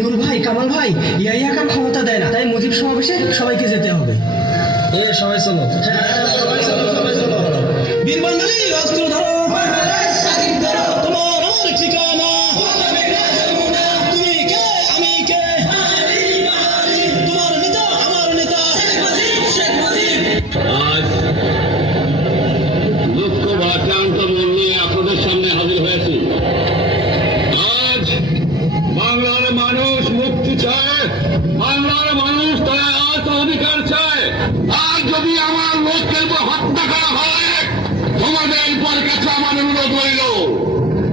নূর ভাই, কামাল ভাই, ইয়াহিয়া খান ক্ষমতা দেয় না, তাই মুজিব সমাবেশে সবাইকে যেতে হবে। সবাই চলো। বীর বাঙালি অস্ত্র ধরো, তোমার আমার ঠিকানা, তুমি কে আমি কে, তোমার নেতা আমার নেতা। আজ দুঃখ ভাষান্ত মূল্যে আপনাদের সামনে হাজির হয়েছি। আজ বাংলার মানুষ মুক্তি চায়, বাংলার মানুষ তারা আজ অধিকার চায়। আর যদি আমার লোককে হত্যা করা হয়, তোমাদের পর কাছে আমার অনুরোধ রইল,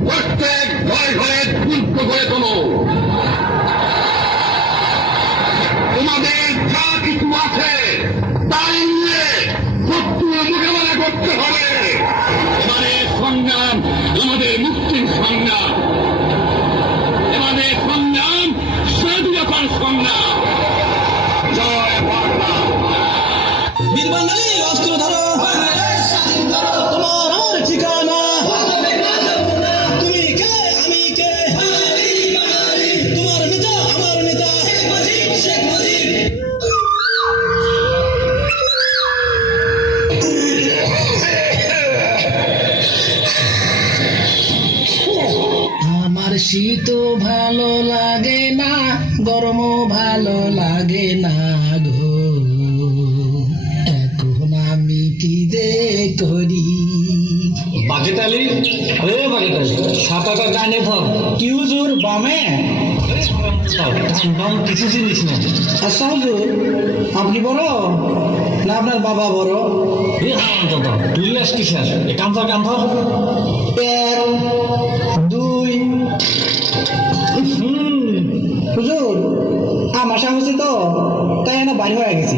প্রত্যেক ঘরে ঘরে গুরুত্ব করে তোলো। তোমাদের যা কিছু আছে তাই নিয়ে শত্রুর মোকাবেলা করতে হবে। এবারে সংগ্রাম আমাদের মুক্তির সংগ্রাম, এবারে সংগ্রাম স্বাধীনতার সংগ্রাম। জয় বাংলা। বীর বাঙালি অস্ত্র ধরো, তোমার আমার ঠিকানা, তুমি কে আমি কে, তোমার নেতা আমার নেতা। আমার শীতও ভালো লাগে না, গরমও ভালো লাগে না গো, এখন আমি কি যে করি। বাগেতালি, ও বাগেতালি, ছাতাটা ডানে ধর। কি হুজুর, বামে? ডান কিছু জিনিস না। আচ্ছা হুজুর, আপনি বড় না আপনার বাবা বড়? তুই আস কিসের? কান ধর, কান ধর। 1 2 হুজুর, আমার সাহসে তো তাই না বাইর হয়ে গেছি।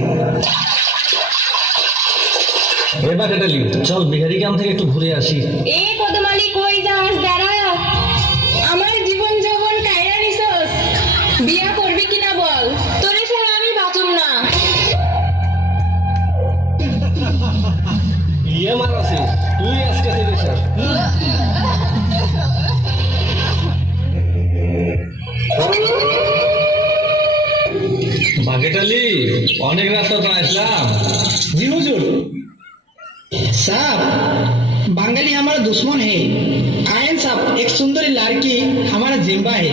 এ বাগেতালি, চল বিহারি গ্রাম থেকে একটু ঘুরে আসি। এ কদমালি কই যাস? দাঁড়া, আমার জীবন যৌবন কাইরা নিছস, বিয়া করবি কিনা বল, তোরে ছাড়া আমি বাঁচুম না। ইয়ে মারাছি, তুই আজকে থেকে শেষ। বাগেতালি, অনেক রাস্তা তো আসলাম। জি হুজুर, साहब बंगाली हमारा दुश्मन है। आयन साहब, एक सुंदरी लड़की हमारा जिम्बा है।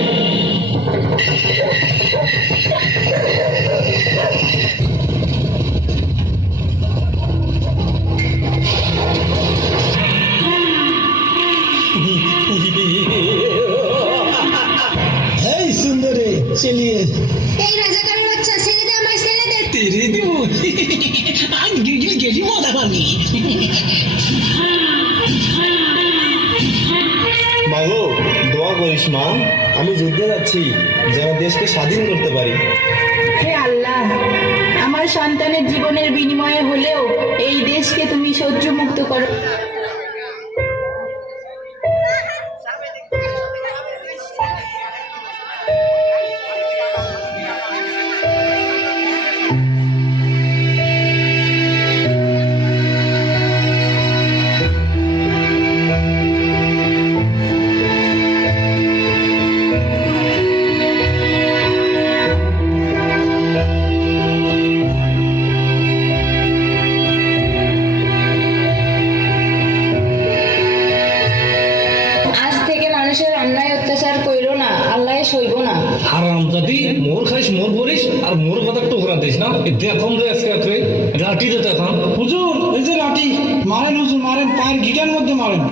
हे सुंदरी, चलिए। এই রাজাকার বাচ্চা, ছেড়ে দে আমার, ছেড়ে দে। तेरे दो आज गिरगिल गेली मजा पानी। মাগো, দোয়া করিস মা, আমি যুদ্ধে যাচ্ছি যেন দেশকে স্বাধীন করতে পারি। হে আল্লাহ, আমার সন্তানের জীবনের বিনিময়ে হলেও এই দেশকে তুমি শত্রুমুক্ত করো। আজ থেকে মানুষের অন্যায় অত্যাচার কইরো না, আল্লাহ সইব না। হারাম জাতি, মোর খাইস মোর পড়িস আর মোর কথা টোকরা দিস না। দেখুন রে আজকে লাঠি দিতে এখন। হুজুর, এই যে লাঠি মারেন হুজুর, মারেন, পায়ের গিটার মধ্যে মারেন।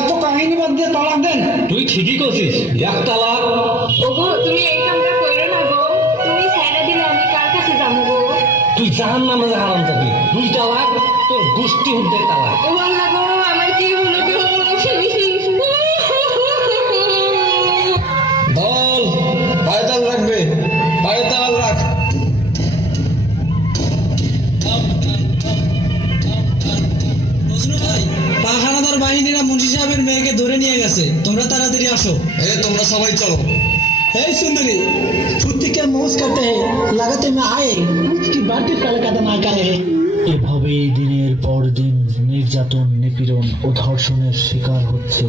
এত কাহিনী বাদ দিয়ে তালাক দেন। তুই ঠিকই করছিস, এক তালাক। ওগো, তুমি এই কামটা কইরো না গো, তুমি ছাইড়া দিলে আমি কার কাছে যাবো গো? তুই জাহান নামে হারাম জাতি। 2 তালাক, তোর গোষ্ঠী হুদ্দে তালাক। ও আল্লাহ গো, আমার কি হলো গো? দল পায়ে তাল রাখবে, পায়ে তাল রাখ। তোমরা সবাই চলো। এই সুন্দরী फुर्ती के मौज करते हैं लगाते में आए उसकी बातें कलकत्ता ना करे এভাবেই দিনের পর দিন নির্যাতন নিপীড়ন ও ধর্ষণের শিকার হচ্ছে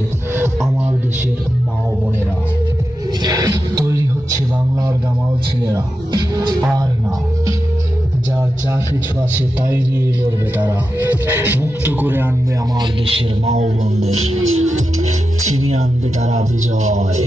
আমার দেশের মা ও বোনেরা। তৈরি হচ্ছে বাংলার দামাল ছেলেরা। আর না, যার যা কিছু আছে তাই নিয়ে লড়বে তারা। মুক্ত করে আনবে আমার দেশের মা ও বোনদের, ছিনিয়ে আনবে তারা বিজয়।